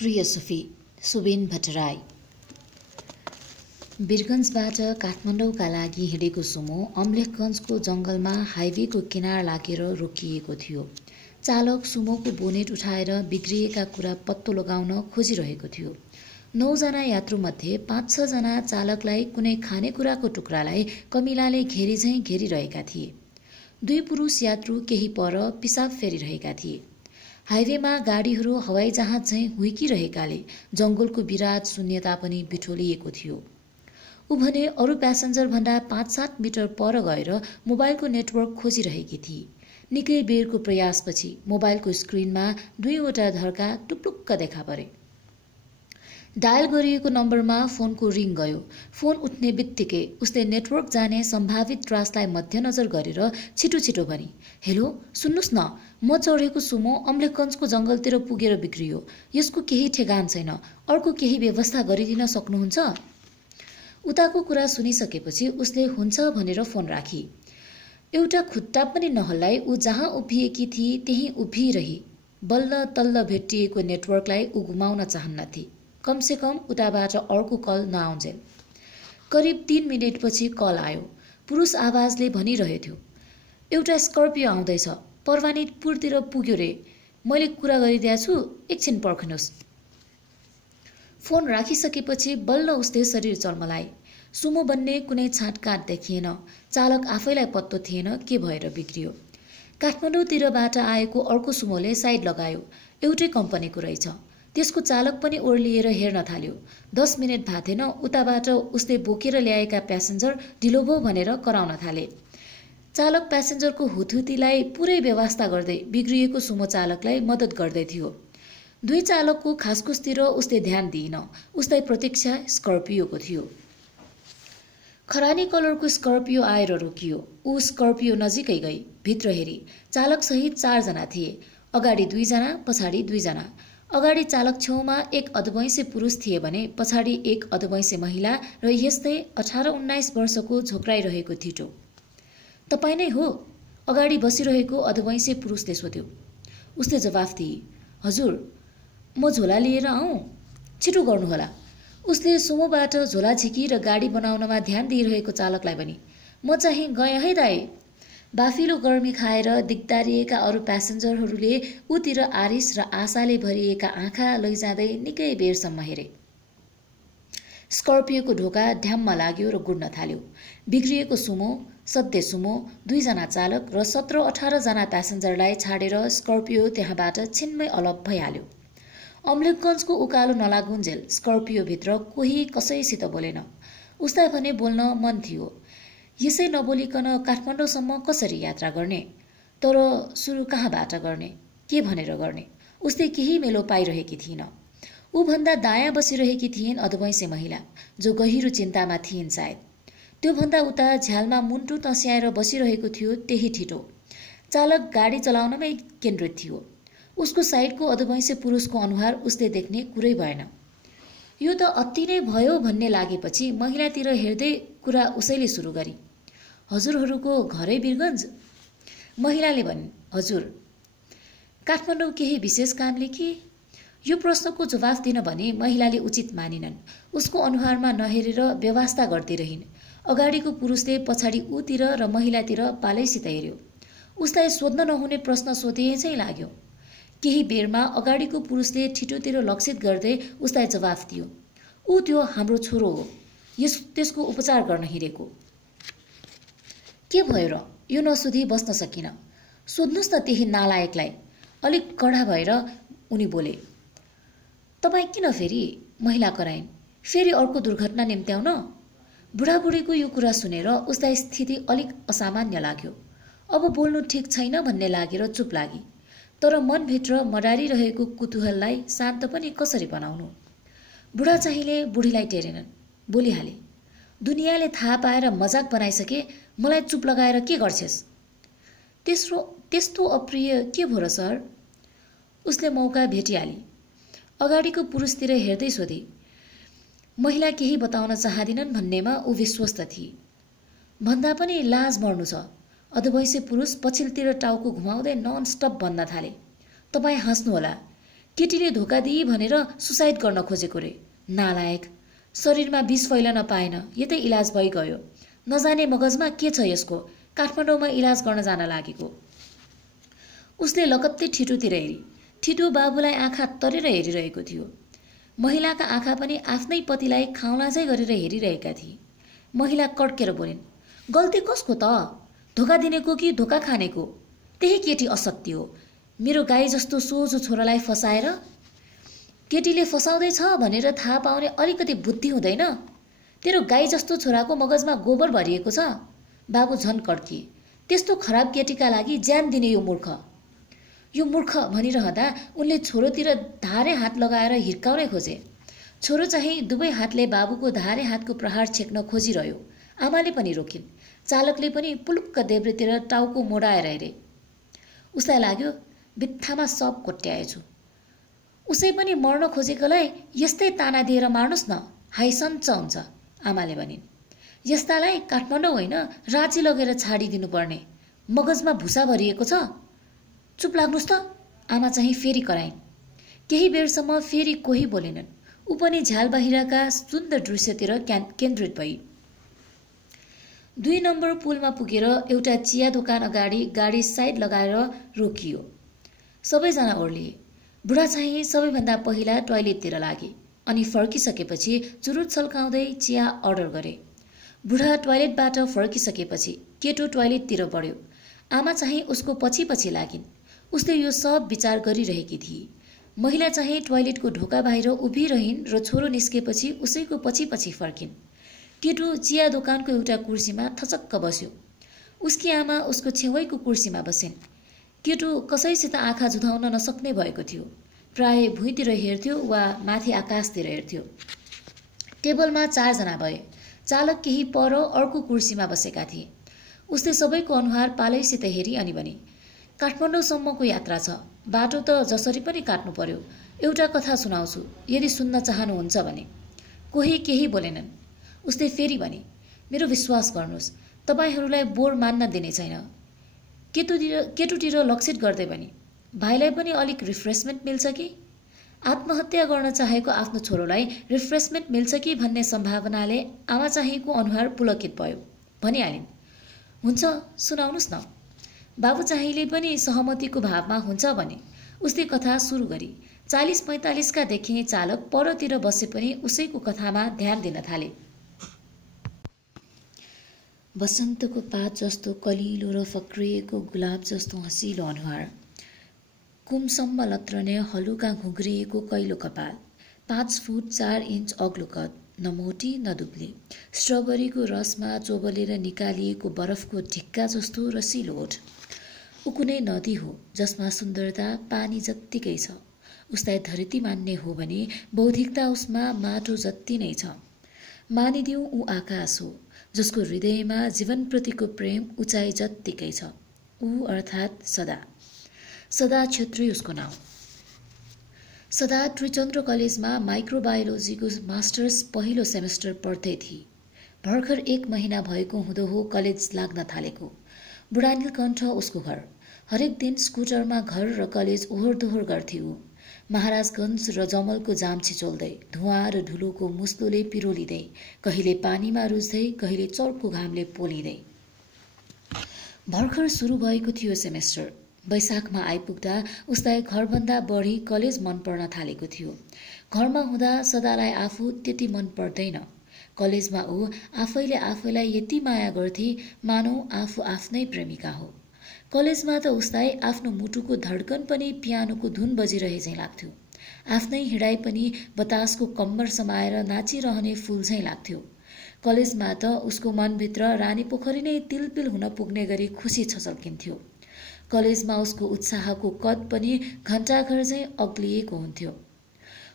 प्रिय सुफी सुबिन भट्टराई। वीरगन्जबाट काठमाडौँका लागि हिँडेको सुमो अम्लेखगञ्जको जंगलमा हाइवेको किनार लागेर रोकिएको थियो। चालक सुमोको बोनेट उठाएर बिग्रिएका कुरा पत्तो लगाउन खोजिरहेको थियो। 9 जना यात्रुमध्ये 5-6 जना चालकलाई कुनै खानेकुराको टुक्रालाई कमिलाले घेरीझैँ घेरिरहेका थिए। 2 पुरुष यात्रु केही पर पिसाब फेरिरहेका थिए। हाइवेमा गाडीहरू हवाईजहाज झैँ हुइकिरहेकाले जंगलको विराट शून्यता पनि बिठोलिएको थियो। ऊ भने अरू प्यासेन्जर भन्दा 5-7 मिटर पर गएर मोबाइलको नेटवर्क खोजिरहेकी थिए। निकै बेरको प्रयासपछि मोबाइलको स्क्रिनमा 2वटा धर्का टुप्लुक्क देखा परे। डायल गरिएको नम्बरमा फोनको रिङ गयो। फोन उठ्ने बित्तिकै उसले नेटवर्क जाने सम्भावित त्रासलाई मध्यनजर गरेर छिटो भनी, "हेलो, सुन्नुस् न, म चढेको सुमो अम्लेखगञ्जको जंगलतिर पुगेर बिग्रियो। यसको केही ठेगान छैन। अर्को केही व्यवस्था गरिदिन सक्नुहुन्छ?" उताको कुरा सुनिसकेपछि उसले हुन्छ भनेर फोन राखी। एउटा खुट्टा पनि नहल्लाई ऊ जहाँ उभिएकी थिए त्यही उभिरही बल्ल तल्ल भेटिएको नेटवर्कलाई ऊ गुमाउन चाहन्नथे। कमसेकम उताबाट अर्को कल नआउन्जेल। करिब 3 मिनेटपछि कल आयो। पुरुष आवाजले भनिरहेथ्यो, "एउटा स्कर्पियो आउँदैछ, परवानीपुरतिर पुग्यो रे। मैले कुरा गरिदिएको छु, एकछिन पर्खिनुहोस्।" फोन राखिसकेपछि बल्ल उसले शरीर चर्मलाए। सुमो बन्ने कुनै छाँटकाँट देखिएन। चालक आफैलाई पत्तो थिएन के भएर बिग्रियो। काठमाडौँतिरबाट आएको अर्को सुमोले साइड लगायो। एउटै कम्पनीको रहेछ। त्यसको चालक पनि ओर्लिएर हेर्न थाल्यो। 10 मिनेट भएको थिएन उताबाट उसले बोकेर ल्याएका प्यासेन्जर ढिलो भयो भनेर कराउन थाले। चालक प्यासेन्जरको हुतहुतीलाई पुरै व्यवस्था गर्दै बिग्रिएको सुमो चालकलाई मद्दत गर्दै थियो। 2 चालकको खासखुसतिर उसले ध्यान दिइन। उसलाई प्रतीक्षा स्कर्पियोको थियो। खरानी कलरको स्कर्पियो आएर रोकियो। ऊ स्कर्पियो नजिकै गई। भित्र हेरी। चालक सहित 4 जना थिए। अगाडि 2 जना, पछाडि 2 जना। अगाडि चालक छेउमा एक अधवैँसे पुरुष थिए भने पछाडि एक अधवैँसे महिला र यस्तै 18-19 वर्षको झोक्राइरहेको थिटो। "तपाईँ नै हो?" अगाडि बसिरहेको अधवैँसे पुरुषले सोध्यो। उसले जवाफ दिए, "हजुर, म झोला लिएर आऊँ? छिटो गर्नुहोला।" उसले सुमोबाट झोला झिकी र गाडी बनाउनमा ध्यान दिइरहेको चालकलाई भने, "म चाहिँ गएँ है दाइ।" बाफिलो गर्मी खाएर दिगदारिएका अरू प्यासेन्जरहरूले उतिर आरिस र आशाले भरिएका आँखा लैजाँदै निकै बेरसम्म हेरे। स्कर्पियोको ढोका ढ्याम्म लाग्यो र गुड्न थाल्यो। बिग्रिएको सुमो, सद्य सुमो, 2 जना चालक र 17-18 जना प्यासेन्जरलाई छाडेर स्कर्पियो त्यहाँबाट छिनमै अलग भइहाल्यो। अम्लेखगञ्जको उकालो नलागुन्जेल स्कर्पियोभित्र कोही कसैसित बोलेन। उसलाई भने बोल्न मन थियो। यसै नबोलिकन काठमाडौँसम्म कसरी यात्रा गर्ने? तर सुरु कहाँबाट गर्ने? के भनेर गर्ने? उसले केही मेलो पाइरहेकी थिइन। ऊ भन्दा दायाँ बसिरहेकी थिइन् अधवैँसे महिला, जो गहिरो चिन्तामा थिइन् सायद। त्यो भन्दा उता झ्यालमा मुन्टु तस्याएर बसिरहेको थियो त्यही ठिटो। चालक गाडी चलाउनमै केन्द्रित थियो। उसको साइडको अधवैँसे पुरुषको अनुहार उसले देख्ने कुरै भएन। यो त अति नै भयो भन्ने लागेपछि महिलातिर हेर्दै कुरा उसैले सुरु गरी, "हजुरहरूको घरै वीरगन्ज?" महिलाले भनिन्, "हजुर।" "काठमाडौँ केही विशेष कामले कि?" यो प्रश्नको जवाफ दिन भने महिलाले उचित मानिनन्। उसको अनुहारमा नहेरेर व्यवस्था गर्दै रहिन्। अगाडिको पुरुषले पछाडि ऊतिर र महिलातिर पालैसित हेर्यो। उसलाई सोध्न नहुने प्रश्न सोधे चाहिँ लाग्यो। केही बेरमा अगाडिको पुरुषले ठिटोतिर लक्षित गर्दै उसलाई जवाफ दियो, "ऊ त्यो हाम्रो छोरो हो। त्यसको उपचार गर्न हिँडेको।" "के भयो र?" यो नसोधी बस्न सकिन। "सोध्नुस् न त्यही नालायकलाई।" अलिक कडा भएर उनी बोले। "तपाईँ किन फेरि?" महिला कराइन्। "फेरि अर्को दुर्घटना निम्त्याउन?" बुढाबुढीको यो कुरा सुनेर उसलाई स्थिति अलिक असामान्य लाग्यो। अब बोल्नु ठिक छैन भन्ने लागेर चुप लागी। तर मनभित्र मडारिरहेको कुतूहललाई शान्त पनि कसरी बनाउनु? बुढा चाहिँले बुढीलाई टेरेनन्। बोलिहाले, "दुनियाँले थाहा पाएर मजाक बनाइसके, मलाई चुप लगाएर के गर्छेस्?" त्यस्तो अप्रिय के भो र सर?" उसले मौका भेटिहाली। अगाडिको पुरुषतिर हेर्दै सोधे। महिला केही बताउन चाहदिनन् भन्नेमा ऊ विश्वस्त थिए। भन्दा पनि लाज मर्नु छ। अधवैँसे पुरुष पछिल्तिर टाउको घुमाउँदै नन स्टप भन्न थाले, "तपाईँ हाँस्नुहोला। केटीले धोका दिई भनेर सुसाइड गर्न खोजेको रे। नालायक, शरीरमा विष फैलन पाएन, यतै इलाज भइगयो। नजाने मगजमा के छ यसको, काठमाडौँमा इलाज गर्न जान लागेको। उसले लगत्तै ठिटोतिर हेरी। ठिटो बाबुलाई आँखा तरेर हेरिरहेको थियो। महिलाका आँखा पनि आफ्नै पतिलाई खाउलाझै गरेर हेरिरहेका थिए। महिला कड्केर बोलिन्, गल्ती कसको त? धोका दिनेको कि धोका खानेको? त्यही केटी असत्य हो। मेरो गाई जस्तो सोझो छोरालाई फसाएर। केटीले फसाउँदैछ भनेर थाहा पाउने अलिकति बुद्धि हुँदैन? तेरो गाई जस्तो छोराको मगजमा गोबर भरिएको छ। बाबु झन कड्किए। त्यस्तो खराब केटीका लागि ज्यान दिने यो मूर्ख। यो मूर्ख भनिरहँदा उनले छोरोतिर धारे हात लगाएर हिर्काउनै खोजे। छोरो चाहिँ दुवै हातले बाबुको धारे हातको प्रहार छेक्न खोजिरह्यो। आमाले पनि रोकिन्। चालकले पनि पुलुक्क देब्रेतिर टाउको मोडाएर हेरे। उसलाई लाग्यो बित्थामा सब कोट्याएछु। उसै पनि मर्न खोजेकोलाई यस्तै ताना दिएर मार्नुस् न, हाइसन्च हुन्छ। आमाले भनिन्, यस्तालाई काठमाडौँ होइन राँची लगेर छाडिदिनु पर्ने। मगजमा भुसा भरिएको छ। चुप लाग्नुस् त। आमा चाहिँ फेरि कराइन्। केही बेरसम्म फेरि कोही बोलेनन्। ऊ पनि झ्याल बाहिरका सुन्दर दृश्यतिर केन्द्रित भई। 2 नम्बर पुलमा पुगेर एउटा चिया दोकान अगाडि गाडी साइड लगाएर रोकियो। सबैजना ओर्लिए। बुढा चाहिँ सबैभन्दा पहिला टोयलेटतिर लागे अनि फर्किसकेपछि चुरुट छल्काउँदै चिया अर्डर गरे। बुढा टोयलेटबाट फर्किसकेपछि केटो टोयलेटतिर बढ्यो। आमा चाहिँ उसको पछि पछि लागिन्। उसले यो सब विचार गरिरहेकी थिए। महिला चाहिँ टोयलेटको ढोका बाहिर उभिरहन् र छोरो निस्केपछि उसैको पछि पछि फर्किन्। केटो चिया दोकानको एउटा कुर्सीमा थचक्क बस्यो। उसकी आमा उसको छेउैको कुर्सीमा बसिन्। केटो कसैसित आँखा जुधाउन नसक्ने भएको थियो। प्राय भुइँतिर हेर्थ्यो वा माथि आकाशतिर हेर्थ्यो। टेबलमा 4 जना भए। चालक केही पर अर्को कुर्सीमा बसेका थिए। उसले सबैको अनुहार पालैसित हेरी अनि भने, काठमाडौँसम्मको यात्रा छ। बाटो त जसरी पनि काट्नु पर्यो। एउटा कथा सुनाउँछु, यदि सुन्न चाहनुहुन्छ भने। कोही केही बोलेनन्। उसले फेरि भने, मेरो विश्वास गर्नुहोस्, तपाईहरूलाई बोर मान्न दिने छैन। केटुतिर लक्षित गर्दै भने, भाइलाई पनि अलिक रिफ्रेसमेन्ट मिल्छ कि? आत्महत्या गर्न चाहेको आफ्नो छोरोलाई रिफ्रेसमेन्ट मिल्छ कि भन्ने सम्भावनाले आमा चाहिँको अनुहार पुलकित भयो। भनिहालिन्, हुन्छ, सुनाउनुहोस् न। बाबु चाहिँले पनि सहमतिको भावमा हुन्छ भने। उसले कथा सुरु गरी। 40-45 का देखिने चालक परतिर बसे पनि उसैको कथामा ध्यान दिन थाले। बसन्तको पात जस्तो कलिलो र फक्रिएको गुलाब जस्तो हँसिलो अनुहार, कुमसम्म लत्रने हलुका घुग्रिएको कैलो कपाल, 5 फुट 4 इन्च अग्लो कद, न मोटी न दुब्ली, स्ट्रबेरीको रसमा चोबलेर निकालिएको बरफको ढिक्का जस्तो रसिलो ओठ। ऊ कुनै नदी हो जसमा सुन्दरता पानी जत्तिकै छ। उसलाई धरती मान्ने हो भने बौद्धिकता उसमा माटो जत्ति नै छ। मानिदिउँ ऊ आकाश हो जसको हृदयमा जीवनप्रतिको प्रेम उचाइ जत्तिकै छ। ऊ अर्थात् सदा। सदा छेत्री उसको नाउँ। सदा त्रिचन्द्र कलेजमा माइक्रोबायोलोजीको मास्टर्स पहिलो सेमेस्टर पढ्दै थिए। भर्खर 1 महिना भएको हुँदो हो कलेज लाग्न थालेको। बुढा नीलकण्ठ उसको घर। हरेक दिन स्कुटरमा घर र कलेज ओहोर दोहोर गर्थे ऊ। महाराजगञ्ज र जमलको जाम छिचोल्दै, धुवाँ र धुलोको मुस्लोले पिरोलिँदै, कहिले पानीमा रुच्दै, कहिले चर्को घामले पोलिँदै। भर्खर सुरु भएको थियो सेमेस्टर। वैशाखमा आइपुग्दा उसलाई घरभन्दा बढी कलेज मन पर्न थालेको थियो। घरमा हुँदा सदालाई आफू त्यति मन पर्दैन। कलेजमा ऊ आफैले आफैलाई यति माया गर्थे मानौ आफू आफ्नै प्रेमिका हो। कलेजमा त उसलाई आफ्नो मुटुको धड्कन पनि पियानोको धुन बजिरहे झैँ लाग्थ्यो। आफ्नै हिँडाइ पनि बतासको कम्मर समाएर नाचिरहने फूल झैँ लाग्थ्यो। कलेजमा त उसको मनभित्र रानी पोखरी नै तिलपिल हुन पुग्ने गरी खुसी छचल्किन्थ्यो। कलेजमा उसको उत्साहको कद पनि घण्टाघर झैँ अग्लिएको हुन्थ्यो।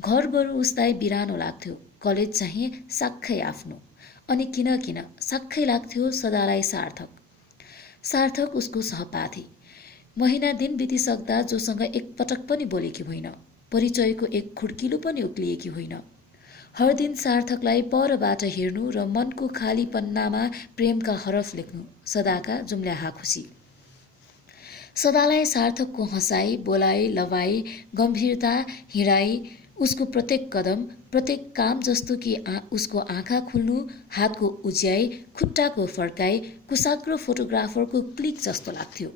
घर बरु उसलाई बिरानो लाग्थ्यो, कलेज चाहिँ साक्खै आफ्नो। अनि किन साक्खै लाग्थ्यो सदालाई सार्थक। सार्थक उसको सहपाठी। महिना दिन बितिसक्दा जोसँग एकपटक पनि बोलेकी होइन, परिचयको एक खुड्किलो पनि उक्लिएकी होइन। हर दिन सार्थकलाई परबाट हेर्नु र मनको खाली पन्नामा प्रेमका हरफ लेख्नु, सदाका जुम्ल्याहा खुसी। सदालाई सार्थकको हँसाई, बोलाइ, लवाई, गम्भीरता, हिँडाई, उसको प्रत्येक कदम, प्रत्येक काम जस्तो कि उसको आँखा खुल्नु, हातको उज्याइ, खुट्टाको फर्काई, कुशाग्र फोटोग्राफरको क्लिक जस्तो लाग्थ्यो।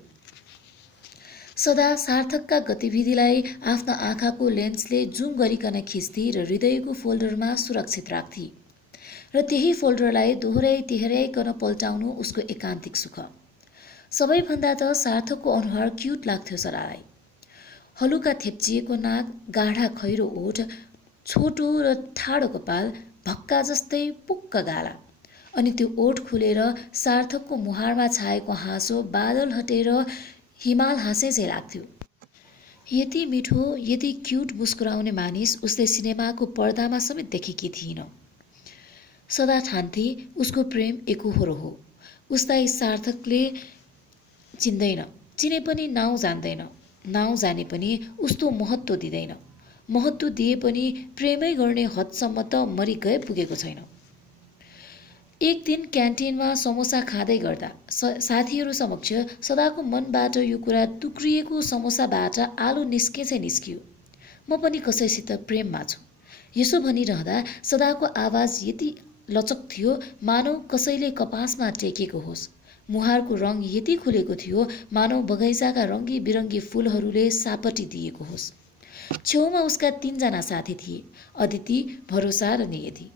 सदा सार्थकका गतिविधिलाई आफ्ना आँखाको लेन्सले जुम गरिकन खिच्थे र हृदयको फोल्डरमा सुरक्षित राख्थे र त्यही फोल्डरलाई दोहोऱ्याइकन पल्टाउनु उसको एकान्तिक सुख। सबैभन्दा त सार्थकको अनुहार क्युट लाग्थ्यो सदालाई। हलुका थेप्चिएको नाक, गाढा खैरो ओठ, छोटो र ठाडो कपाल, भक्का जस्तै पुक्क गाला, अनि त्यो ओठ खुलेर सार्थकको मुहारमा छाएको हाँसो बादल हटेर हिमाल हाँसे चाहिँ लाग्थ्यो। यति मिठो, यति क्युट मुस्कुराउने मानिस उसले सिनेमाको पर्दामा समेत देखेकी थिइन। सदा ठान्थे उसको प्रेम एकोहोरो हो। उसलाई सार्थकले चिन्दैन, चिने पनि नाउँ जान्दैन, नाउँ जाने पनि उस्तो महत्त्व दिँदैन, महत्त्व दिए पनि प्रेमै गर्ने हदसम्म त मरि गए पुगेको छैन। एक दिन क्यान्टिनमा समोसा खाँदै गर्दा साथीहरू समक्ष सदाको मनबाट यो कुरा टुक्रिएको समोसाबाट आलु निस्के चाहिँ निस्कियो, म पनि कसैसित प्रेममा छु। यसो भनिरहँदा सदाको आवाज यति लचक थियो मानौ कसैले कपासमा टेकेको होस्। मुहारको रङ यति खुलेको थियो मानौ बगैँचाका रङ्गी बिरङ्गी फुलहरूले सापटी दिएको होस्। छेउमा उसका 3 जना साथी थिए, अदिति, भरोसा र नियति।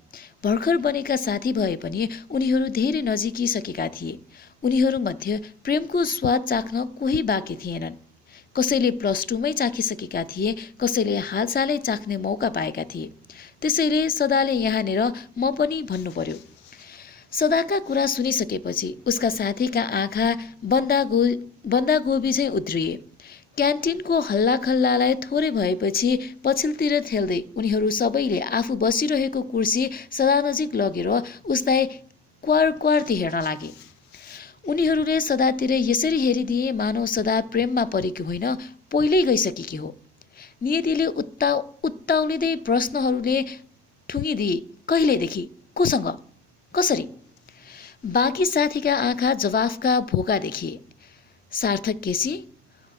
भर्खर बनेका साथी भए पनि उनीहरू धेरै नजिकिसकेका थिए। उनीहरूमध्ये प्रेमको स्वाद चाख्न कोही बाँकी थिएनन्। कसैले +2 मै चाखिसकेका थिए, कसैले हालसालै चाख्ने मौका पाएका थिए। त्यसैले सदाले यहाँनिर म पनि भन्नु पर्यो। सदाका कुरा सुनिसकेपछि उसका साथीका आँखा बन्दागोबी चाहिँ उध्रिए। क्यान्टिनको हल्लाखल्लालाई थोरै भएपछि पछिल्तिर ठेल्दै उनीहरू सबैले आफू बसिरहेको कुर्सी सदा नजिक लगेर उसलाई क्वार हेर्न लागे। उनीहरूले सदातिर यसरी हेरिदिए मानव सदा प्रेममा परेकी होइन, पहिल्यै गइसकेकी हो। नियतिले उत्ताउलिँदै प्रश्नहरूले ठुङ्गिदिए, कहिलेदेखि, कोसँग, कसरी? बाँकी साथीका आँखा जवाफका भोका देखिए। सार्थक केसी?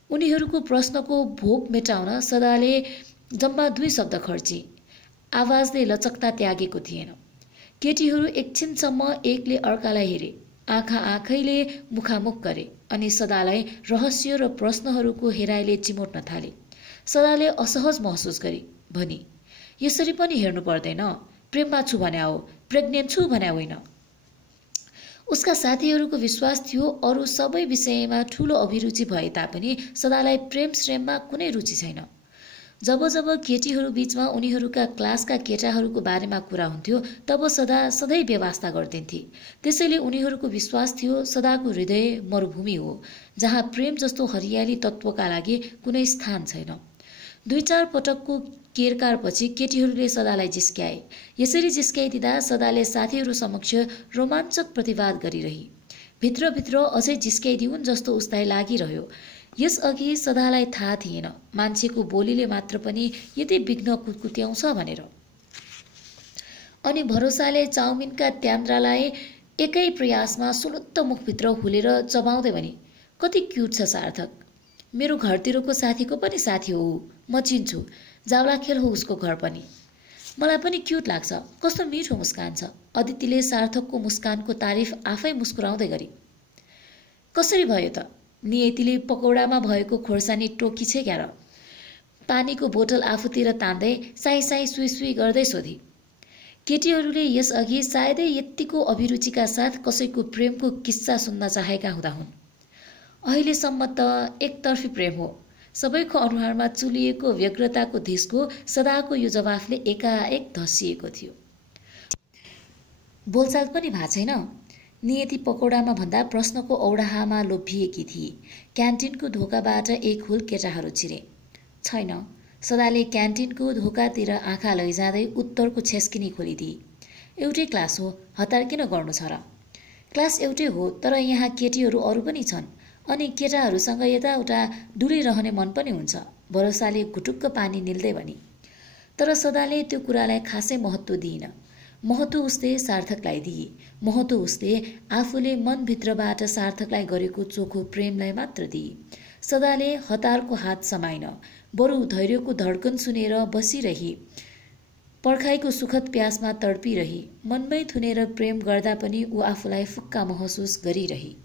उनीहरूको प्रश्नको भोक मेटाउन सदाले जम्मा 2 शब्द खर्ची। आवाजले लचकता त्यागेको थिएन। केटीहरू एकछिनसम्म एकले अर्कालाई हेरे, आँखैले मुखामुख गरे अनि सदालाई रहस्य र प्रश्नहरूको हेराइले चिमोट्न थाले। सदाले असहज महसुस गरी भनी, यसरी पनि हेर्नु पर्दैन, प्रेममा छु भने हो, प्रेग्नेन्ट छु भने होइन। उसका साथीहरूको विश्वास थियो अरू सबै विषयमा ठूलो अभिरुचि भए तापनि सदालाई प्रेम श्रेममा कुनै रुचि छैन। जब केटीहरू बीचमा उनीहरूका क्लासका केटाहरूको बारेमा कुरा हुन्थ्यो तब सदा सधैँ व्यवस्था गर्दिन्थे। त्यसैले उनीहरूको विश्वास थियो सदाको हृदय मरुभूमि हो, जहाँ प्रेम जस्तो हरियाली तत्त्वका लागि कुनै स्थान छैन। 2-4 पटकको केरकारपछि केटीहरूले सदालाई जिस्क्याए। यसरी जिस्क्याइदिँदा सदाले साथीहरू समक्ष रोमाञ्चक प्रतिवाद गरिरही। भित्रभित्र अझै जिस्क्याइदिउन् जस्तो उसलाई लागिरह्यो। यसअघि सदालाई थाहा थिएन मान्छेको बोलीले मात्र पनि यति विघ्न कुत्कुत्याउँछ भनेर। अनि भरोसाले चाउमिनका त्यान्द्रालाई एकै प्रयासमा सुलुत्त मुखभित्र हुलेर चबाउँदै भने, कति क्युट छ सार्थक, मेरो घरतिरको साथीको पनि साथी हो, म चिन्छु, जावला खेल हो उसको घर पनि, मलाई पनि क्युट लाग्छ, कस्तो मिठो मुस्कान छ। अदितिले सार्थकको मुस्कानको तारिफ आफै मुस्कुराउँदै गरी। कसरी भयो त? नियतिले पकौडामा भएको खोर्सानी टोकी छे क्यार? पानीको बोतल आफूतिर तान्दै साई सुई गर्दै सोधी। केटीहरूले यसअघि सायदै यत्तिको अभिरुचिका साथ कसैको प्रेमको किस्सा सुन्न चाहेका हुँदा हुन्। अहिलेसम्म त एकतर्फी प्रेम हो। सबैको अनुहारमा चुलिएको व्यग्रताको धिस्को सदाको यो जवाफले एकाएक धसिएको थियो। बोलचाल पनि भएको छैन? नियति पकौडामा भन्दा प्रश्नको औडाहामा लोभिएकी थिए। क्यान्टिनको ढोकाबाट एक हुल केटाहरू छिरे। छैन। सदाले क्यान्टिनको ढोकातिर आँखा लैजाँदै उत्तरको छेस्किनी खोलिदिए। एउटै क्लास हो, हतार किन गर्नु छ र? क्लास एउटै हो, तर यहाँ केटीहरू अरू पनि छन् अनि केटाहरूसँग यताउता डुलिरहने मन पनि हुन्छ, भरोसाले घुटुक्क पानी निल्दै भनी। तर सदाले त्यो कुरालाई खासै महत्त्व दिइन। महत्त्व उसले सार्थकलाई दिए। महत्त्व उसले आफूले मनभित्रबाट सार्थकलाई गरेको चोखो प्रेमलाई मात्र दिए। सदाले हतारको हात समाइन, बरु धैर्यको धड्कन सुनेर बसिरही, पर्खाइको सुखद प्यासमा तडपिरही, मनमै थुनेर प्रेम गर्दा पनि ऊ आफूलाई फुक्का महसुस गरिरही।